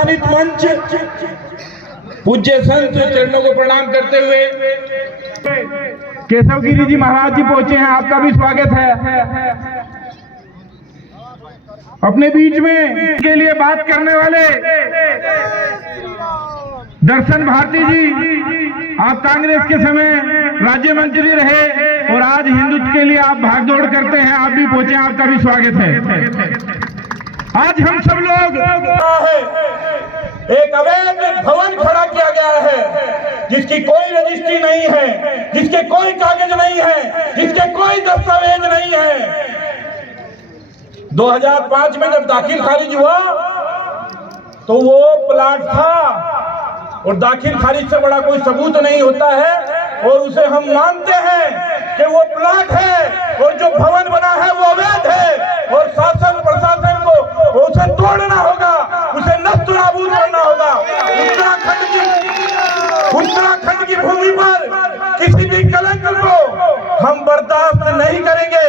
सम्मानित मंच पूज्य संत चरणों को प्रणाम करते हुए केशवगिरी जी महाराज जी पहुंचे हैं, आपका भी स्वागत है। अपने बीच में के लिए बात करने वाले दर्शन भारती जी, आप कांग्रेस के समय राज्य मंत्री रहे और आज हिंदुत्व के लिए आप भागदौड़ करते हैं, आप भी पहुंचे, आपका भी स्वागत है। आज हम सब लोग एक अवैध भवन खड़ा किया गया है जिसकी कोई रजिस्ट्री नहीं है, जिसके कोई कागज नहीं है, जिसके कोई दस्तावेज नहीं है। 2005 में जब दाखिल खारिज हुआ तो वो प्लाट था और दाखिल खारिज से बड़ा कोई सबूत नहीं होता है और उसे हम मानते हैं कि वो प्लाट है और जो भवन बना है वो अवैध है और शासन प्रशासन को उसे तोड़ना होगा, उसे नष्ट नाबूद करना होगा। उत्तराखंड की भूमि पर किसी भी कलंक को हम बर्दाश्त नहीं करेंगे,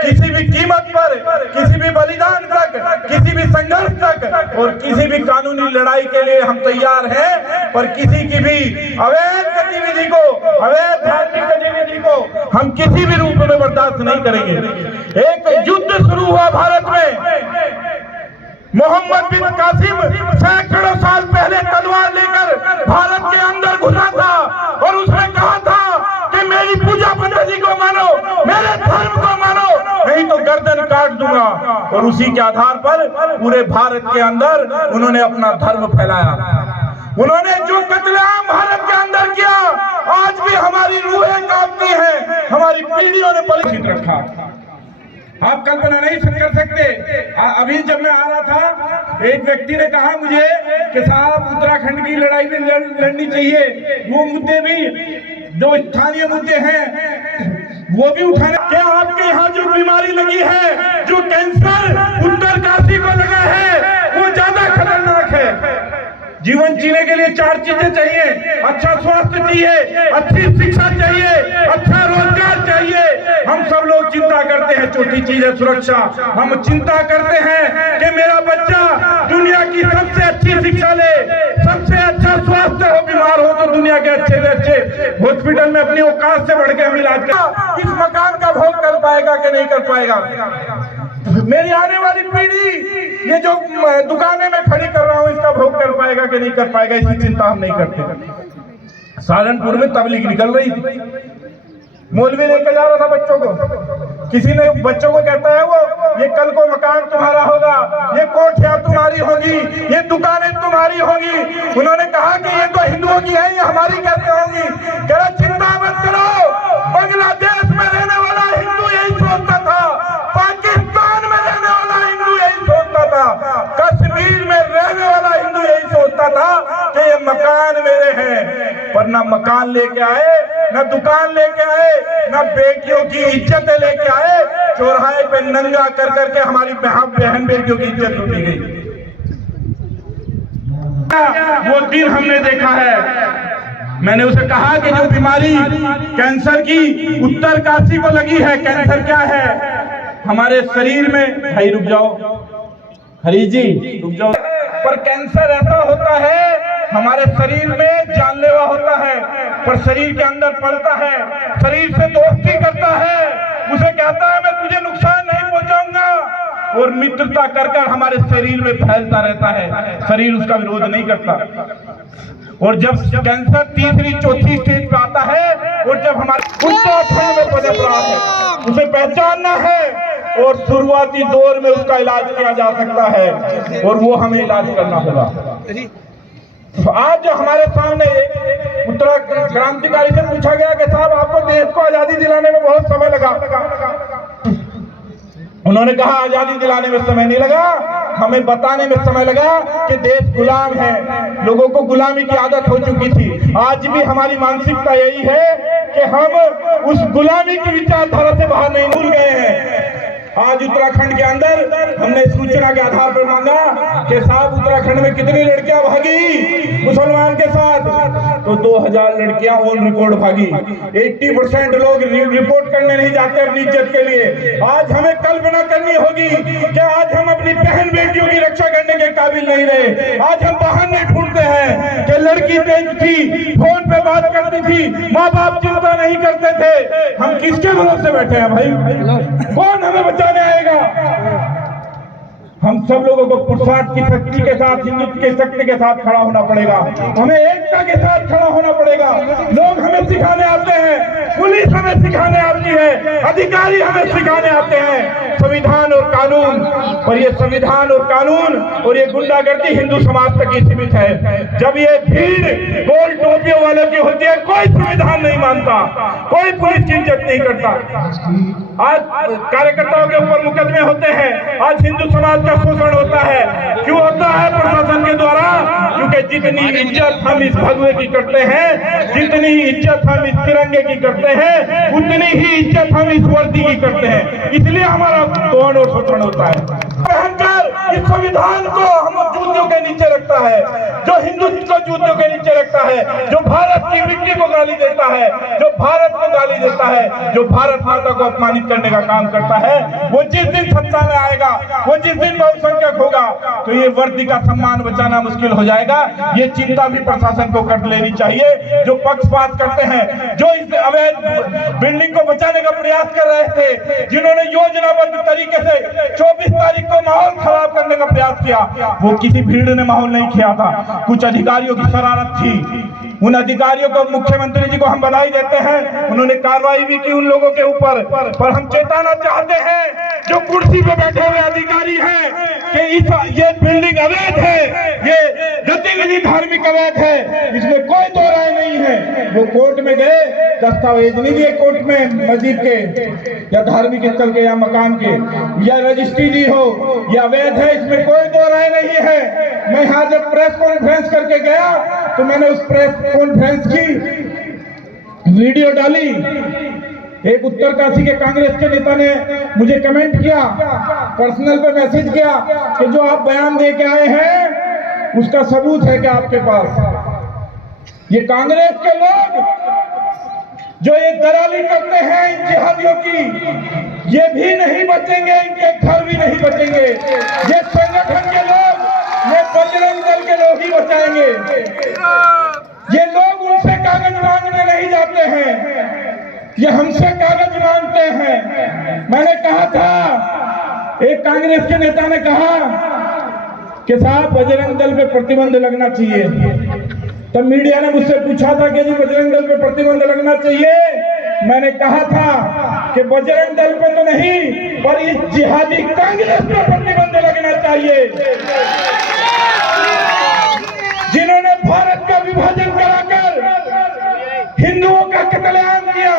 किसी भी कीमत पर, किसी भी बलिदान तक, किसी भी संघर्ष तक और किसी भी कानूनी लड़ाई के लिए हम तैयार हैं। पर किसी की भी अवैध गतिविधि को, अवैध धार्मिक गतिविधि को हम किसी भी रूप में बर्दाश्त नहीं करेंगे। एक युद्ध शुरू हुआ भारत में, मोहम्मद बिन कासिम सैकड़ों साल पहले तलवार लेकर भारत के अंदर घुसा था और उसने कहा था कि मेरी पूजा पद्धति को मानो, मेरे धर्म को मानो, नहीं तो गर्दन काट दूंगा। और उसी के आधार पर पूरे भारत के अंदर उन्होंने अपना धर्म फैलाया। उन्होंने जो कत्लेआम भारत के अंदर किया, आज भी हमारी रूहें कांपती हैं, हमारी पीढ़ियों ने पलित रखा। आप कल्पना नहीं कर सकते। अभी जब मैं आ रहा था एक व्यक्ति ने कहा मुझे कि साहब उत्तराखंड की लड़ाई भी लड़नी चाहिए, वो मुद्दे भी जो स्थानीय मुद्दे हैं वो भी उठाने। क्या आपके यहाँ जो बीमारी लगी है, जो कैंसर उत्तरकाशी को लगा है, वो ज्यादा खतरनाक है। जीवन जीने के लिए 4 चीजें चाहिए, अच्छा स्वास्थ्य चाहिए, अच्छी शिक्षा चाहिए, अच्छा रोजगार चाहिए। हम सब लोग चिंता करते हैं, छोटी चीज है सुरक्षा। हम चिंता करते हैं कि मेरा बच्चा दुनिया की सबसे अच्छी शिक्षा ले, सबसे अच्छा स्वास्थ्य हो, बीमार हो तो दुनिया के अच्छे से अच्छे हॉस्पिटल में अपनी औकात से बढ़ के हम इलाज कर। इस मकान का भोग कर पाएगा कि नहीं कर पाएगा? मेरी आने वाली पीढ़ी ये जो दुकानें में खड़ी कर रहा हूँ इसका भोग कर पाएगा कि नहीं कर पाएगा, इसकी चिंता हम नहीं करते। सहारनपुर में तबलीग निकल रही थी, मौलवी लेकर जा रहा था बच्चों को। किसी ने बच्चों को कहता है वो ये कल को मकान तुम्हारा होगा, ये कोठियां तुम्हारी होगी, ये दुकानें तुम्हारी होगी। उन्होंने कहा कि ये तो हिंदुओं की है, ये हमारी कैसे होंगी? कह रहा चिंता मत करो, बांग्लादेश में रहने वाला हिंदू यही सोचता था, पाकिस्तान में रहने वाला हिंदू यही सोचता था, कश्मीर में रहने वाला हिंदू यही सोचता था कि ये मकान मेरे हैं। पर ना मकान लेके आए, ना दुकान लेके आए, ना बेटियों की इज्जतें लेके आए, चौराहे पे नंगा कर करके हमारी बहन बेटियों की इज्जत लूटी गई। वो दिन हमने देखा है। मैंने उसे कहा कि जो बीमारी कैंसर की उत्तरकाशी को लगी है, कैंसर क्या है हमारे शरीर में, भाई रुक जाओ, हरी जी रुक जाओ। पर कैंसर ऐसा होता है हमारे शरीर में जानलेवा होता है, पर शरीर के अंदर पड़ता है, शरीर से दोस्ती करता है, उसे कहता है मैं तुझे नुकसान नहीं पहुंचाऊंगा और मित्रता कर कर हमारे शरीर में फैलता रहता है, शरीर उसका विरोध नहीं करता। और जब कैंसर तीसरी चौथी स्टेज पे आता है और जब हमारे उत्तराखंड में पनप रहा है, उसे पहचानना है और शुरुआती दौर में उसका इलाज किया जा सकता है और वो हमें इलाज करना होगा। तो आज जो हमारे सामने उत्तराखंड क्रांतिकारी से पूछा गया कि साहब आपको देश को आजादी दिलाने में बहुत समय लगा, उन्होंने कहा आजादी दिलाने में समय नहीं लगा, हमें बताने में समय लगा कि देश गुलाम है, लोगों को गुलामी की आदत हो चुकी थी। आज भी हमारी मानसिकता यही है कि हम उस गुलामी की विचारधारा से बाहर नहीं भूल गए हैं। आज उत्तराखंड के अंदर हमने सूचना के आधार पर मांगा कि साहब उत्तराखंड में कितनी लड़कियां भागी मुसलमान के साथ, तो 2000 लड़कियां ऑन रिकॉर्ड भागी। 80% लोग रिपोर्ट वोट करने नहीं जाते अपनी इज्जत के लिए। आज हमें कल्पना करनी होगी कि आज हम अपनी बहन बेटियों की रक्षा करने के काबिल नहीं रहे। आज हम बहाने ढूंढते हैं कि लड़की तेज थी, फोन पे बात करती थी, माँ बाप चिंता नहीं करते थे। हम किसके भरोसे बैठे हैं भाई? कौन हमें बचाने आएगा? हम सब लोगों को पुरुषार्थ की शक्ति के साथ, हिंदुत्व की शक्ति के साथ खड़ा होना पड़ेगा। हमें एकता के साथ खड़ा होना पड़ेगा। लोग हमें सिखाने आते हैं, पुलिस हमें सिखाने आती है, अधिकारी हमें सिखाने आते हैं संविधान और कानून, और ये संविधान और कानून और ये गुंडागर्दी हिंदू समाज तक ही सीमित है। जब ये भीड़ गोल टोपियों वालों की होती है, कोई संविधान नहीं मानता, कोई पुलिस की इज्जत नहीं करता। आज कार्यकर्ताओं के ऊपर मुकदमे होते हैं, आज हिंदू समाज का शोषण होता है। क्यों होता है? प्रशासन के द्वारा। क्योंकि जितनी इज्जत हम इस भगवे की करते हैं, जितनी इज्जत हम इस तिरंगे की करते हैं, उतनी ही इज्जत हम इस वर्दी की करते हैं। इसलिए हमारा गौण और शोषण होता है। इस संविधान को हम जूतियों के नीचे रखता है, जो हिंदुत्व को जूतियों के नीचे रखता है, जो भारत की मिट्टी को गाली देता है, जो भारत को गाली देता है, जो भारत माता को अपमानित करने का काम करता है, वो जिस दिन सत्ता में आएगा, वो जिस दिन बहुसंख्यक होगा, तो ये वर्दी का सम्मान बचाना मुश्किल हो जाएगा। ये चिंता भी प्रशासन को कर लेनी चाहिए। जो पक्षपात करते हैं, जो इस अवैध बिल्डिंग को बचाने का प्रयास कर रहे थे, जिन्होंने योजनाबद्ध तरीके से 24 तारीख को माहौल खराब करने का प्रयास किया, वो किसी भीड़ ने माहौल नहीं किया था, कुछ अधिकारियों की शरारत थी। उन अधिकारियों को, मुख्यमंत्री जी को हम बधाई देते हैं, उन्होंने कार्रवाई भी की उन लोगों के ऊपर। पर हम चेताना चाहते हैं जो कुर्सी पे बैठे हुए अधिकारी हैं कि ये बिल्डिंग अवैध है, ये गतिविधि धार्मिक अवैध है, इसमें कोई दो राय नहीं है। वो कोर्ट में गए, दस्तावेज नहीं दिए कोर्ट में मस्जिद के या धार्मिक स्थल के या मकान के, या रजिस्ट्री दी हो, यह अवैध है, इसमें कोई दो राय नहीं है। मैं यहाँ जब प्रेस कॉन्फ्रेंस करके गया तो मैंने उस प्रेस कॉन्फ्रेंस की वीडियो डाली। एक उत्तरकाशी के कांग्रेस के नेता ने मुझे कमेंट किया, पर्सनल पे मैसेज किया कि जो आप बयान दे के आए हैं उसका सबूत है क्या आपके पास? ये कांग्रेस के लोग जो ये दलाली करते हैं इन जिहादियों की, ये भी नहीं बचेंगे, इनके घर भी नहीं बचेंगे। ये संगठन के लोग, ये बजरंग दल के लोग ही बचाएंगे। ये लोग उनसे कागज मांगने नहीं जाते हैं, ये हमसे कागज मांगते हैं। मैंने कहा था, एक कांग्रेस के नेता ने कहा कि साहब बजरंग दल पे प्रतिबंध लगना चाहिए। तब मीडिया ने मुझसे पूछा था कि जी बजरंग दल पे प्रतिबंध लगना चाहिए। मैंने कहा था कि बजरंग दल पे तो नहीं, पर इस जिहादी कांग्रेस पे प्रतिबंध लगना चाहिए, जिन्होंने भारत का विभाजन कराकर हिंदुओं का कत्लेआम किया।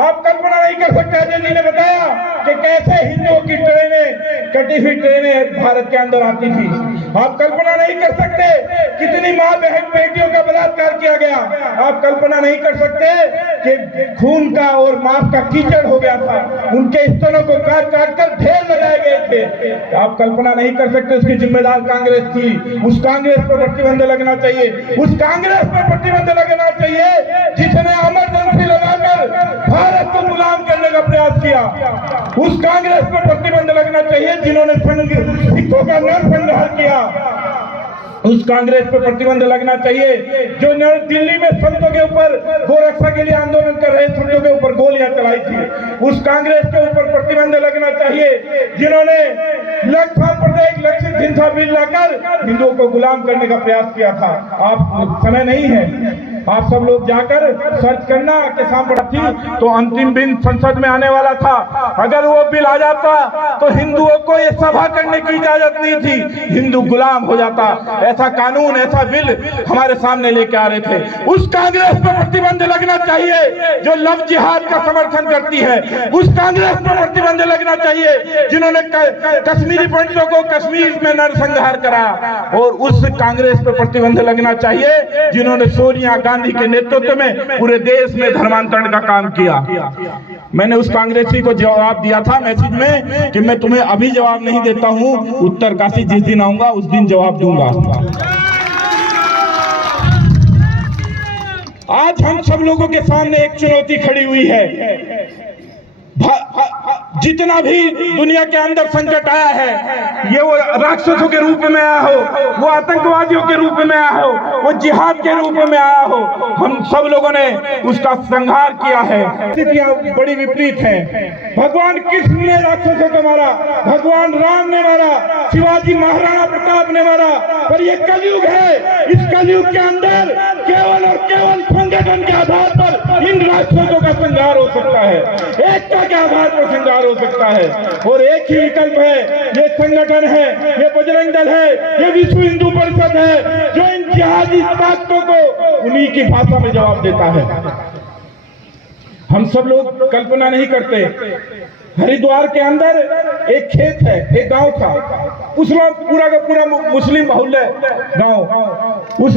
आप कल्पना नहीं कर सकते, अजय जी ने बताया कि कैसे हिंदुओं की ट्रेनें, कटी हुई ट्रेनें भारत के अंदर आती थी। आप कल्पना नहीं कर सकते कितनी माँ बहन बेटियों का बलात्कार किया गया। आप कल्पना नहीं कर सकते कि खून का और मांस का कीचड़ हो गया था, उनके स्तनों को काट काट कर ढेर लगाए गए थे। आप कल्पना नहीं कर सकते, उसकी जिम्मेदार कांग्रेस थी। उस कांग्रेस पर प्रतिबंध लगना चाहिए, उस कांग्रेस पर प्रतिबंध लगना चाहिए जिसने इमरजेंसी लगाकर भारत को गुलाम करने का प्रयास किया। उस कांग्रेस पर प्रतिबंध लगना चाहिए जिन्होंने सिखों का नरसंहार किया। उस कांग्रेस पर प्रतिबंध लगना चाहिए जो दिल्ली में संतों के ऊपर गोरक्षा के लिए आंदोलन कर रहे संतों के ऊपर गोलियां चलाई थी। उस कांग्रेस के ऊपर प्रतिबंध लगना चाहिए जिन्होंने लक्षांप्रदेश लक्षित हिंसा बिल लाकर हिंदुओं को गुलाम करने का प्रयास किया था। आप समय नहीं है, आप सब लोग जाकर सर्च करना कि थी तो अंतिम बिल संसद में आने वाला था। अगर वो बिल आ जाता तो हिंदुओं को ये सभा करने की इजाजत नहीं थी, हिंदू गुलाम हो जाता। ऐसा कानून, ऐसा बिल हमारे सामने लेके आ रहे थे। उस कांग्रेस पर प्रतिबंध लगना चाहिए जो लव जिहाद का समर्थन करती है। उस कांग्रेस पर प्रतिबंध लगना चाहिए जिन्होंने कश्मीरी पंडितों को कश्मीर में नरसंहार कराया। और उस कांग्रेस पर प्रतिबंध लगना चाहिए जिन्होंने सोनिया गांधी के नेतृत्व में पूरे देश में धर्मांतरण का काम किया। मैंने उस कांग्रेसी को जवाब दिया था मैसेज में कि मैं तुम्हें अभी जवाब नहीं देता हूं, उत्तरकाशी जिस दिन आऊंगा उस दिन जवाब दूंगा। आज हम सब लोगों के सामने एक चुनौती खड़ी हुई है जितना भी दुनिया के अंदर संकट आया है, ये वो राक्षसों के रूप में आया हो, वो आतंकवादियों के रूप में आया हो, वो जिहाद के रूप में आया हो, हम सब लोगों ने उसका संहार किया है। स्थितियां बड़ी विपरीत है। भगवान कृष्ण ने राक्षसों को मारा, भगवान राम ने मारा, शिवाजी महाराणा प्रताप ने मारा, पर ये कलयुग है। इस कलयुग के अंदर केवल और केवल संगठन के आधार पर इन राक्षसों का संहार हो सकता है, एकता के आधार पर संहार हो सकता है। और एक ही विकल्प है, ये संगठन है, ये बजरंग दल है, ये विश्व हिंदू परिषद है, जो इन जिहादी ताकतों को उन्हीं की भाषा में जवाब देता है। हम सब लोग कल्पना नहीं करते, हरिद्वार के अंदर एक खेत है, एक गांव था, उसमें पूरा का पूरा मुस्लिम बहुल्य गांव, उस